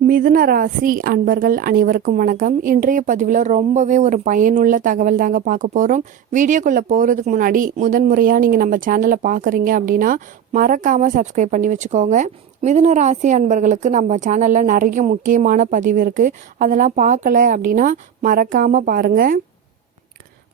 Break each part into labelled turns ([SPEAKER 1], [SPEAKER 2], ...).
[SPEAKER 1] மிதுன ராசி அன்பர்கள் அனைவருக்கும் வணக்கம். இன்றைய பதிவில் ரொம்பவே ஒரு பயனுள்ள தகவல் தாங்க பார்க்க போகிறோம் வீடியோக்குள்ளே போகிறதுக்கு முன்னாடி முதன்முறையாக நீங்கள் நம்ம சேனலை பார்க்குறீங்க அப்படின்னா மறக்காமல் சப்ஸ்கிரைப் பண்ணி வச்சுக்கோங்க. மிதுன ராசி அன்பர்களுக்கு நம்ம சேனலில் நிறைய முக்கியமான பதிவு இருக்குது அதெல்லாம் பார்க்கல அப்படின்னா மறக்காமல் பாருங்கள்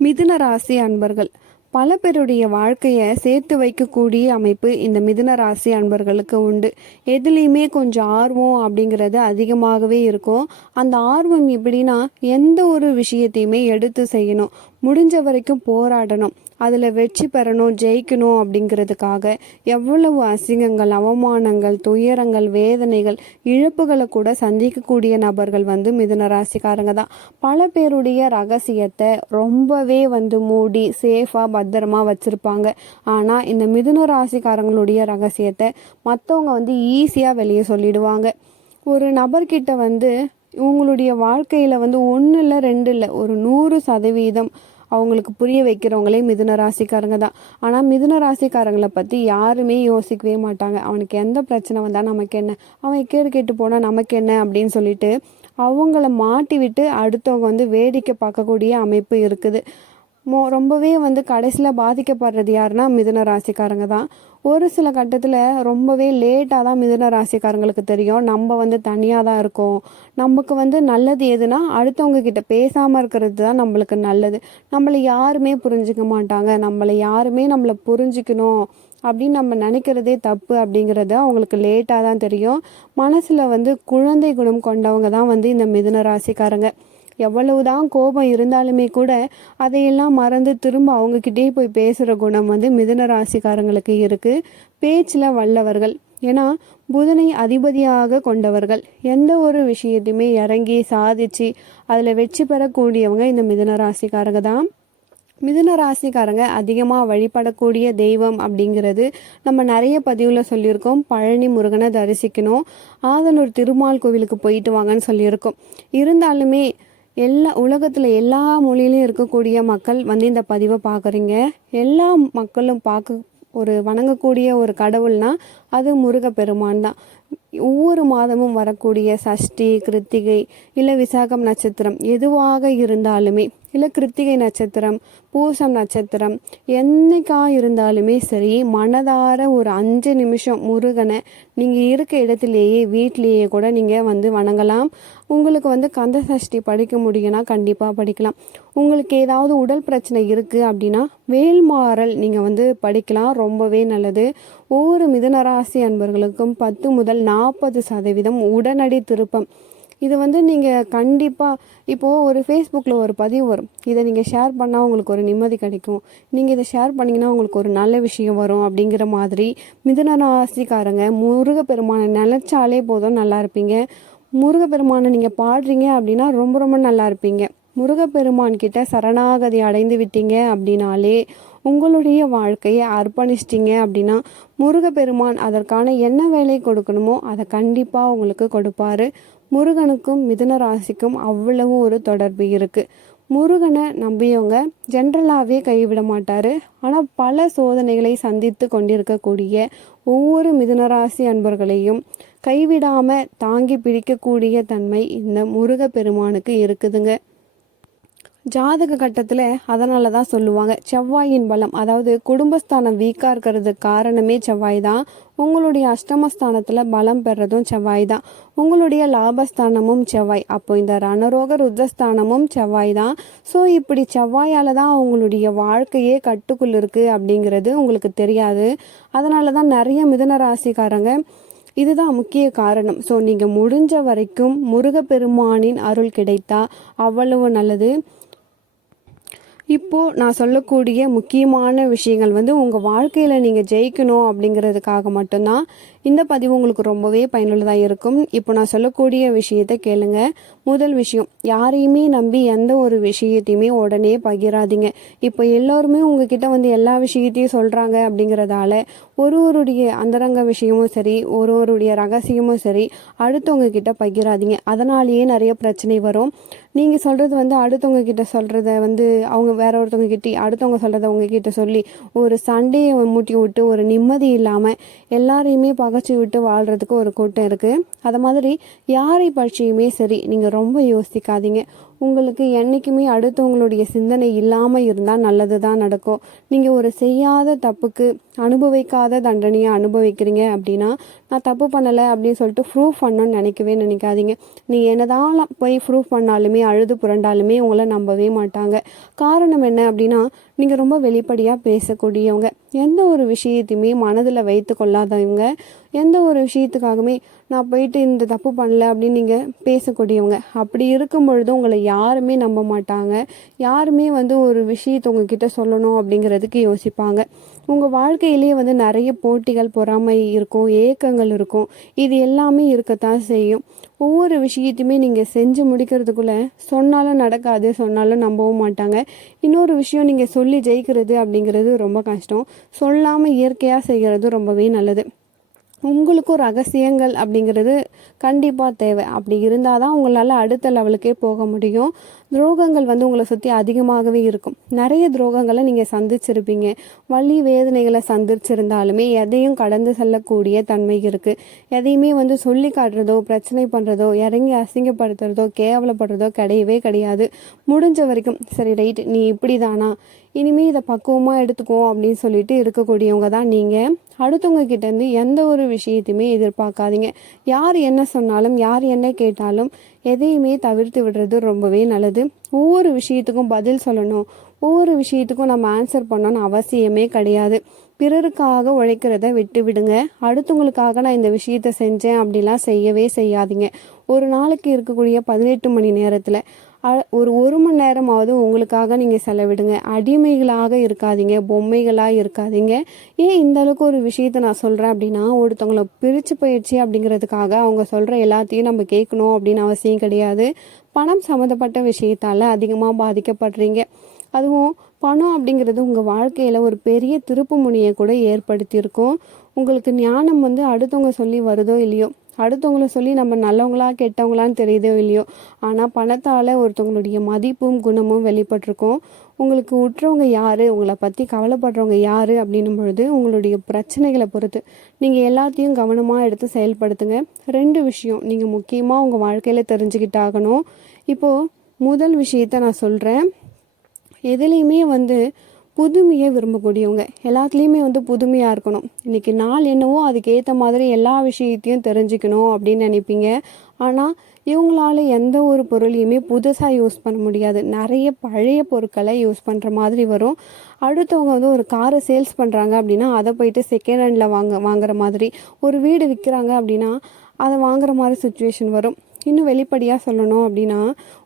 [SPEAKER 1] மிதுன ராசி அன்பர்கள் பல பேருடைய வாழ்க்கையை சேர்த்து வைக்கக்கூடிய அமைப்பு இந்த மிதுன ராசி அன்பர்களுக்கு உண்டு. எதுலேயுமே கொஞ்சம் ஆர்வம் அப்படிங்கிறது அதிகமாகவே இருக்கும். அந்த ஆர்வம் எப்படின்னா எந்த ஒரு விஷயத்தையுமே எடுத்து செய்யணும். முடிஞ்ச வரைக்கும் போராடணும். அதில் வெற்றி பெறணும் ஜெயிக்கணும் அப்படிங்கிறதுக்காக எவ்வளவு அசிங்கங்கள் அவமானங்கள் துயரங்கள் வேதனைகள் இழப்புகளை கூட சந்திக்கக்கூடிய நபர்கள் வந்து மிதுன ராசிக்காரங்க தான். பல பேருடைய ரகசியத்தை ரொம்பவே வந்து மூடி சேஃபாக பத்திரமா வச்சுருப்பாங்க. ஆனால் இந்த மிதுன ராசிக்காரங்களுடைய ரகசியத்தை மற்றவங்க வந்து ஈஸியாக வெளியே சொல்லிடுவாங்க. ஒரு நபர்கிட்ட வந்து உங்களுடைய வாழ்க்கையில் வந்து ஒன்று இல்லை ரெண்டு இல்லை ஒரு நூறு சதவீதம் அவங்களுக்கு புரிய வைக்கிறவங்களே மிதுன ராசிக்காரங்க தான். ஆனால் மிதுன ராசிக்காரங்களை பற்றி யாருமே யோசிக்கவே மாட்டாங்க. அவனுக்கு எந்த பிரச்சனை வந்தால் நமக்கு என்ன? அவன் கேடு கேட்டு போனால் நமக்கு என்ன அப்படின்னு சொல்லிட்டு அவங்கள மாட்டி விட்டு அடுத்தவங்க வந்து வேடிக்கை பார்க்கக்கூடிய அமைப்பு இருக்குது. மோ ரொம்பவே வந்து கடைசியில் பாதிக்கப்படுறது யாருன்னா மிதுன ராசிக்காரங்க தான். ஒரு சில கட்டத்தில் ரொம்பவே லேட்டாக தான் மிதுன ராசிக்காரங்களுக்கு தெரியும். நம்ம வந்து தனியாக தான் இருக்கோம். நமக்கு வந்து நல்லது எதுனா அடுத்தவங்க கிட்ட பேசாமல் இருக்கிறது தான் நம்மளுக்கு நல்லது. நம்மளை யாருமே புரிஞ்சுக்க மாட்டாங்க. நம்மளை யாருமே நம்மளை புரிஞ்சுக்கணும் அப்படின்னு நம்ம நினைக்கிறதே தப்பு அப்படிங்கிறது அவங்களுக்கு லேட்டாக தான் தெரியும். மனசில் வந்து குழந்தை குணம் கொண்டவங்க தான் வந்து இந்த மிதுன ராசிக்காரங்க. எவ்வளவுதான் கோபம் இருந்தாலுமே கூட அதையெல்லாம் மறந்து திரும்ப அவங்கக்கிட்டே போய் பேசுகிற குணம் வந்து மிதுன ராசிக்காரங்களுக்கு இருக்குது பேச்சில் வல்லவர்கள். ஏன்னா புதனை அதிபதியாக கொண்டவர்கள். எந்த ஒரு விஷயத்தையுமே இறங்கி சாதிச்சு அதில் வெற்றி பெறக்கூடியவங்க இந்த மிதுன ராசிக்காரங்க தான். மிதுன ராசிக்காரங்க அதிகமாக வழிபடக்கூடிய தெய்வம் அப்படிங்கிறது நம்ம நிறைய பதிவில் சொல்லியிருக்கோம். பழனி முருகனை தரிசிக்கணும். ஆதனூர் திருமால் கோவிலுக்கு போயிட்டு வாங்கன்னு சொல்லியிருக்கோம். இருந்தாலுமே எல்லா உலகத்தில் எல்லா மொழியிலையும் இருக்கக்கூடிய மக்கள் வந்து இந்த பதிவை பார்க்குறீங்க. எல்லா மக்களும் பார்க்க ஒரு வணங்கக்கூடிய ஒரு கடவுள்னா அது முருகப்பெருமான் தான். ஒவ்வொரு மாதமும் வரக்கூடிய சஷ்டி கிருத்திகை இல்லை விசாகம் நட்சத்திரம் எதுவாக இருந்தாலுமே இல்லை கிருத்திகை நட்சத்திரம் பூசம் நட்சத்திரம் என்னைக்கா இருந்தாலுமே சரி மனதார ஒரு அஞ்சு நிமிஷம் முருகனை நீங்கள் இருக்க இடத்துலையே வீட்லேயே கூட நீங்கள் வந்து வணங்கலாம். உங்களுக்கு வந்து கந்த சஷ்டி படிக்க முடியும்னா கண்டிப்பாக படிக்கலாம். உங்களுக்கு ஏதாவது உடல் பிரச்சனை இருக்குது அப்படின்னா வேல்மாறல் நீங்கள் வந்து படிக்கலாம். ரொம்பவே நல்லது. ஒவ்வொரு மிதனராசி அன்பர்களுக்கும் பத்து முதல் நாற்பது சதவீதம் உடனடி திருப்பம். இது வந்து நீங்கள் கண்டிப்பாக இப்போது ஒரு ஃபேஸ்புக்கில் ஒரு பதிவு வரும். இதை நீங்கள் ஷேர் பண்ணால் உங்களுக்கு ஒரு நிம்மதி கிடைக்கும். நீங்கள் இதை ஷேர் பண்ணிங்கன்னா உங்களுக்கு ஒரு நல்ல விஷயம் வரும் அப்படிங்கிற மாதிரி மிதுன ராசிக்காரங்க முருகப்பெருமானை நினச்சாலே போதும் நல்லா இருப்பீங்க. முருகப்பெருமானை நீங்கள் பாடுறீங்க அப்படின்னா ரொம்ப ரொம்ப நல்லா இருப்பீங்க. முருகப்பெருமான் கிட்ட சரணாகதி அடைந்து விட்டீங்க அப்படின்னாலே உங்களுடைய வாழ்க்கையை அர்ப்பணிச்சிட்டிங்க அப்படின்னா முருகப்பெருமான் அதற்கான என்ன வேலை கொடுக்கணுமோ அதை கண்டிப்பாக உங்களுக்கு கொடுப்பாரு. முருகனுக்கும் மிதுன ராசிக்கும் அவ்வளவு ஒரு தொடர்பு இருக்குது முருகனை நம்பியவங்க ஜென்ரலாகவே கைவிட மாட்டார். ஆனால் பல சோதனைகளை சந்தித்து கொண்டிருக்கக்கூடிய ஒவ்வொரு மிதுனராசி அன்பர்களையும் கைவிடாமல் தாங்கி பிடிக்கக்கூடிய தன்மை இந்த முருக பெருமானுக்கு இருக்குதுங்க. ஜாதக கட்டத்தில் அதனால தான் சொல்லுவாங்க. செவ்வாயின் பலம் அதாவது குடும்பஸ்தானம் வீக்காக இருக்கிறது காரணமே செவ்வாய் தான் உங்களுடைய அஷ்டமஸ்தானத்தில் பலம் பெறதும் செவ்வாய் தான் உங்களுடைய லாபஸ்தானமும் செவ்வாய். அப்போ இந்த ரணரோக ருத்ரஸ்தானமும் செவ்வாய் தான் ஸோ இப்படி செவ்வாயால் தான் அவங்களுடைய வாழ்க்கையே கட்டுக்குள் இருக்குது அப்படிங்கிறது உங்களுக்கு தெரியாது. அதனால தான் நிறைய மிதன ராசிக்காரங்க இதுதான் முக்கிய காரணம். ஸோ நீங்கள் முடிஞ்ச வரைக்கும் முருகப்பெருமானின் அருள் கிடைத்தா அவ்வளவு நல்லது. இப்போது நான் சொல்லக்கூடிய முக்கியமான விஷயங்கள் வந்து உங்கள் வாழ்க்கையில் நீங்கள் ஜெயிக்கணும் அப்படிங்கிறதுக்காக மட்டும்தான் இந்த பதிவு உங்களுக்கு ரொம்பவே பயனுள்ளதாக இருக்கும். இப்போ நான் சொல்லக்கூடிய விஷயத்தை கேளுங்க. முதல் விஷயம் யாரையுமே நம்பி எந்த ஒரு விஷயத்தையுமே உடனே பகிராதீங்க. இப்போ எல்லோருமே உங்ககிட்ட வந்து எல்லா விஷயத்தையும் சொல்கிறாங்க அப்படிங்கிறதால ஒரு ஒருடைய அந்தரங்க விஷயமும் சரி ஒரு ஒருடைய ரகசியமும் சரி அடுத்தவங்க கிட்ட பகிராதீங்க. அதனாலேயே நிறைய பிரச்சனை வரும். நீங்கள் சொல்கிறது வந்து அடுத்தவங்க கிட்ட சொல்கிறத வந்து அவங்க வேற ஒருத்தவங்க கிட்ட அடுத்தவங்க சொல்கிறத உங்ககிட்ட சொல்லி ஒரு சண்டையை மூட்டி விட்டு ஒரு நிம்மதி இல்லாமல் எல்லாரையுமே பார்க்க பகைச்சி விட்டு வாழ்கிறதுக்கு ஒரு கூட்டம் இருக்குது அது மாதிரி யாரை பற்றியுமே சரி நீங்கள் ரொம்ப யோசிக்காதீங்க. உங்களுக்கு என்றைக்குமே அடுத்தவங்களுடைய சிந்தனை இல்லாமல் இருந்தால் நல்லது தான் நடக்கும். நீங்கள் ஒரு செய்யாத தப்புக்கு அனுபவிக்காத தண்டனையை அனுபவிக்கிறீங்க அப்படின்னா நான் தப்பு பண்ணலை அப்படின்னு சொல்லிட்டு ப்ரூஃப் பண்ணணும்னு நினைக்கவே நினைக்காதீங்க. நீங்கள் என்னதான் போய் ப்ரூஃப் பண்ணாலுமே அழுது புரண்டாலுமே உங்களை நம்பவே மாட்டாங்க. காரணம் என்ன அப்படின்னா நீங்கள் ரொம்ப வெளிப்படையாக பேசக்கூடியவங்க. எந்த ஒரு விஷயத்தையுமே மனதில் வைத்து கொள்ளாதவங்க. எந்த ஒரு விஷயத்துக்காகவுமே நான் போயிட்டு இந்த தப்பு பண்ணல அப்படின்னு நீங்கள் பேசக்கூடியவங்க. அப்படி இருக்கும் பொழுது உங்களை யாருமே நம்ப மாட்டாங்க. யாருமே வந்து ஒரு விஷயத்தை உங்ககிட்ட சொல்லணும் அப்படிங்கிறதுக்கு யோசிப்பாங்க. உங்கள் வாழ்க்கையிலேயே வந்து நிறைய போட்டிகள் பொறாமை இருக்கும் ஏக்கங்கள் இருக்கும். இது எல்லாமே இருக்கத்தான் செய்யும். ஒவ்வொரு விஷயத்தையுமே நீங்கள் செஞ்சு முடிக்கிறதுக்குள்ளே சொன்னாலும் நடக்காது சொன்னாலும் நம்பவும் மாட்டாங்க. இன்னொரு விஷயம் நீங்கள் சொல்லி ஜெயிக்கிறது அப்படிங்கிறது ரொம்ப கஷ்டம். சொல்லாமல் இயற்கையாக செய்கிறது ரொம்பவே நல்லது. உங்களுக்கும் ரகசியங்கள் அப்படிங்கிறது கண்டிப்பாக தேவை. அப்படி இருந்தால் தான் உங்களால் அடுத்த லெவலுக்கே போக முடியும். துரோகங்கள் வந்து உங்களை சுற்றி அதிகமாகவே இருக்கும். நிறைய துரோகங்களை நீங்கள் சந்திச்சிருப்பீங்க. வலி வேதனைகளை சந்திச்சிருந்தாலுமே எதையும் கடந்து செல்லக்கூடிய தன்மை இருக்குது எதையுமே வந்து சொல்லி காட்டுறதோ பிரச்சனை பண்ணுறதோ இறங்கி அசிங்கப்படுத்துறதோ கேவலப்படுறதோ கிடையவே கிடையாது. முடிஞ்ச வரைக்கும் சரி ரைட் நீ இப்படி தானா இனிமேல் இதை பக்குவமாக எடுத்துக்குவோம் அப்படின்னு சொல்லிட்டு இருக்கக்கூடியவங்க தான் நீங்கள் அடுத்தவங்க கிட்டேருந்து எந்த ஒரு விஷயத்தையுமே எதிர்பார்க்காதீங்க. யார் என்ன சொன்னாலும் யார் என்ன கேட்டாலும் எதையுமே தவிர்த்து விடுறது ரொம்பவே நல்லது. ஒவ்வொரு விஷயத்துக்கும் பதில் சொல்லணும். ஒவ்வொரு விஷயத்துக்கும் நம்ம ஆன்சர் பண்ணணும்னு அவசியமே கிடையாது. பிறருக்காக உழைக்கிறத விட்டு விடுங்க. அடுத்தவங்களுக்காக நான் இந்த விஷயத்த செஞ்சேன் அப்படிலாம் செய்யவே செய்யாதீங்க. ஒரு நாளைக்கு இருக்கக்கூடிய பதினெட்டு மணி நேரத்தில் ஒரு ஒரு மணி நேரமாவது உங்களுக்காக நீங்கள் செலவிடுங்க. அடிமைகளாக இருக்காதீங்க. பொம்மைகளாக இருக்காதீங்க. ஏன் இந்த அளவுக்கு ஒரு விஷயத்த நான் சொல்கிறேன் அப்படின்னா ஒருத்தவங்களை பிரித்து போயிடுச்சு அப்படிங்கிறதுக்காக அவங்க சொல்கிற எல்லாத்தையும் நம்ம கேட்கணும் அப்படின்னு அவசியம் கிடையாது. பணம் சம்மந்தப்பட்ட விஷயத்தால் அதிகமாக பாதிக்கப்படுறீங்க. அதுவும் பணம் அப்படிங்கிறது உங்கள் வாழ்க்கையில் ஒரு பெரிய திருப்பு முனையை கூட ஏற்படுத்தியிருக்கும். உங்களுக்கு ஞானம் வந்து அடுத்தவங்க சொல்லி வருதோ இல்லையோ அடுத்தவங்கள சொல்லி நம்ம நல்லவங்களா கெட்டவங்களான்னு தெரியுதோ இல்லையோ ஆனால் பணத்தால் ஒருத்தவங்களுடைய மதிப்பும் குணமும் வெளிப்பட்டிருக்கும். உங்களுக்கு உற்றவங்க யார்? உங்களை பற்றி கவலைப்படுறவங்க யார்? அப்படின்னும் பொழுது உங்களுடைய பிரச்சனைகளை பொறுத்து நீங்கள் எல்லாத்தையும் கவனமாக எடுத்து செயல்படுத்துங்க. ரெண்டு விஷயம் நீங்கள் முக்கியமாக உங்கள் வாழ்க்கையில் தெரிஞ்சுக்கிட்டாகணும். இப்போது முதல் விஷயத்த நான் சொல்கிறேன் எதுலேயுமே வந்து புதுமையை விரும்பக்கூடியவங்க. எல்லாத்துலேயுமே வந்து புதுமையாக இருக்கணும். இன்றைக்கி நாள் என்னவோ அதுக்கேற்ற மாதிரி எல்லா விஷயத்தையும் தெரிஞ்சுக்கணும் அப்படின்னு நினைப்பீங்க. ஆனால் இவங்களால எந்த ஒரு பொருளையுமே புதுசாக யூஸ் பண்ண முடியாது. நிறைய பழைய பொருட்களை யூஸ் பண்ணுற மாதிரி வரும். அடுத்தவங்க வந்து ஒரு காரை சேல்ஸ் பண்ணுறாங்க அப்படின்னா அதை போயிட்டு செகண்ட் ஹேண்டில் வாங்க வாங்குற மாதிரி. ஒரு வீடு விற்கிறாங்க அப்படின்னா அதை வாங்குற மாதிரி சுச்சுவேஷன் வரும். இன்னும் வெளிப்படையாக சொல்லணும் அப்படின்னா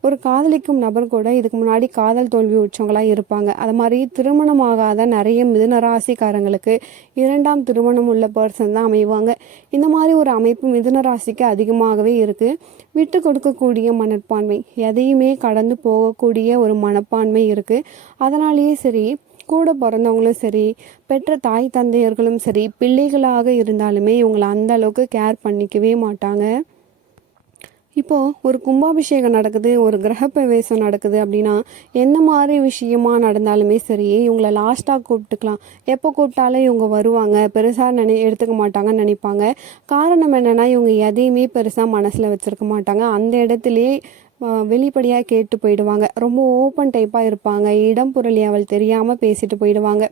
[SPEAKER 1] ஒரு காதலிக்கும் நபர் கூட இதுக்கு முன்னாடி காதல் தோல்வி உச்சவங்களாக இருப்பாங்க. அது மாதிரி திருமணமாகாத நிறைய மிதுனராசிக்காரங்களுக்கு இரண்டாம் திருமணம் உள்ள பர்சன் தான் அமைவாங்க. இந்த மாதிரி ஒரு அமைப்பு மிதுனராசிக்கு அதிகமாகவே இருக்குது விட்டு கொடுக்கக்கூடிய மனப்பான்மை எதையுமே கடந்து போகக்கூடிய ஒரு மனப்பான்மை இருக்குது அதனாலேயே சரி கூட பிறந்தவங்களும் சரி பெற்ற தாய் தந்தையர்களும் சரி பிள்ளைகளாக இருந்தாலுமே இவங்களை அந்த அளவுக்கு கேர் பண்ணிக்கவே மாட்டாங்க. இப்போது ஒரு கும்பாபிஷேகம் நடக்குது ஒரு கிரகப்பிரவேசம் நடக்குது அப்படின்னா என்ன மாதிரி விஷயமா நடந்தாலுமே சரி இவங்களை லாஸ்ட்டாக கூப்பிட்டுக்கலாம். எப்போ கூப்பிட்டாலும் இவங்க வருவாங்க. பெருசாக நினை எடுத்துக்க மாட்டாங்கன்னு நினைப்பாங்க. காரணம் என்னென்னா இவங்க எதையுமே பெருசாக மனசில் வச்சுருக்க மாட்டாங்க. அந்த இடத்துலையே வெளிப்படையாக கேட்டு போயிடுவாங்க. ரொம்ப ஓப்பன் டைப்பாக இருப்பாங்க. இடம் பொருள் அவள் தெரியாமல் பேசிட்டு போயிடுவாங்க.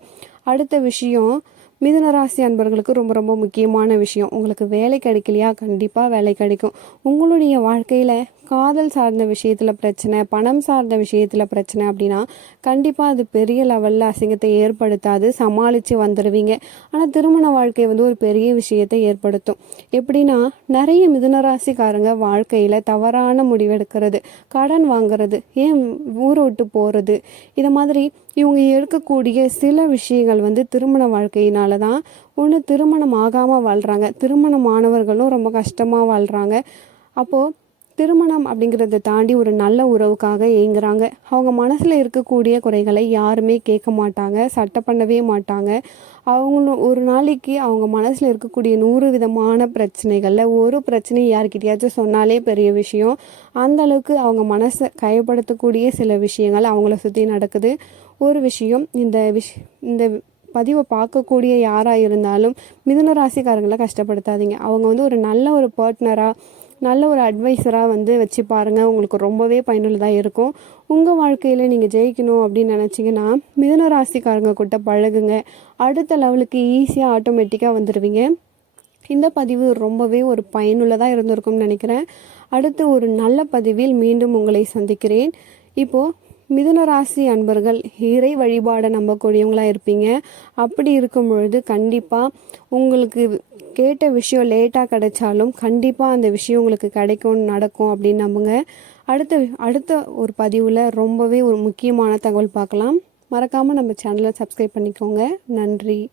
[SPEAKER 1] அடுத்த விஷயம் மிதுனராசி அன்பர்களுக்கு ரொம்ப ரொம்ப முக்கியமான விஷயம். உங்களுக்கு வேலை கிடைக்கலையா? கண்டிப்பாக வேலை கிடைக்கும். உங்களுடைய வாழ்க்கையில் காதல் சார்ந்த விஷயத்தில் பிரச்சனை பணம் சார்ந்த விஷயத்தில் பிரச்சனை அப்படின்னா கண்டிப்பாக அது பெரிய லெவலில் அசிங்கத்தை ஏற்படுத்தாது. சமாளித்து வந்துடுவீங்க ஆனால் திருமண வாழ்க்கை வந்து ஒரு பெரிய விஷயத்தை ஏற்படுத்தும். எப்படின்னா நிறைய மிதுனராசிக்காரங்க வாழ்க்கையில் தவறான முடிவெடுக்கிறது கடன் வாங்குறது ஏன் ஊரை விட்டு போகிறது இதை மாதிரி இவங்க எடுக்கக்கூடிய சில விஷயங்கள் வந்து திருமண வாழ்க்கையினால தான் ஒன்று திருமணம் ஆகாமல் வாழ்கிறாங்க திருமணமானவர்களும் ரொம்ப கஷ்டமாக வாழ்கிறாங்க அப்போது திருமணம் அப்படிங்கிறத தாண்டி ஒரு நல்ல உறவுக்காக ஏங்குறாங்க. அவங்க மனசில் இருக்கக்கூடிய குறைகளை யாருமே கேட்க மாட்டாங்க. சட்டை பண்ணவே மாட்டாங்க. அவங்களும் ஒரு நாளைக்கு அவங்க மனசில் இருக்கக்கூடிய நூறு விதமான பிரச்சனைகளில் ஒரு பிரச்சனை யார்கிட்டயாச்சும் சொன்னாலே பெரிய விஷயம். அந்த அளவுக்கு அவங்க மனசை கைப்படுத்தக்கூடிய சில விஷயங்கள் அவங்கள சுற்றி நடக்குது. ஒரு விஷயம் இந்த விஷ் இந்த பதிவை பார்க்கக்கூடிய யாராக இருந்தாலும் மிதுன ராசிக்காரங்களை கஷ்டப்படுத்தாதீங்க. அவங்க வந்து ஒரு நல்ல ஒரு பார்ட்னராக நல்ல ஒரு அட்வைஸராக வந்து வச்சு பாருங்கள் உங்களுக்கு ரொம்பவே பயனுள்ளதாக இருக்கும். உங்கள் வாழ்க்கையில் நீங்கள் ஜெயிக்கணும் அப்படின்னு நினச்சிங்கன்னா மிதுன ராசிக்காரங்க கிட்ட பழகுங்க. அடுத்த லெவலுக்கு ஈஸியாக ஆட்டோமேட்டிக்காக வந்துடுவீங்க இந்த பதிவு ரொம்பவே ஒரு பயனுள்ளதாக இருந்திருக்கும்னு நினைக்கிறேன். அடுத்து ஒரு நல்ல பதிவில் மீண்டும் உங்களை சந்திக்கிறேன். இப்போது மிதுன ராசி அன்பர்கள் இறை வழிபாடை நம்பக்கூடியவங்களாக இருப்பீங்க. அப்படி இருக்கும் பொழுது கண்டிப்பாக உங்களுக்கு கேட்ட விஷயம் லேட்டாக கிடைச்சாலும் கண்டிப்பாக அந்த விஷயம் உங்களுக்கு கிடைக்கும் நடக்கும் அப்படின்னு நம்புங்க. அடுத்த அடுத்த ஒரு பதிவில் ரொம்பவே ஒரு முக்கியமான தகவல் பார்க்கலாம். மறக்காமல் நம்ம சேனலை சப்ஸ்கிரைப் பண்ணிக்கோங்க. நன்றி.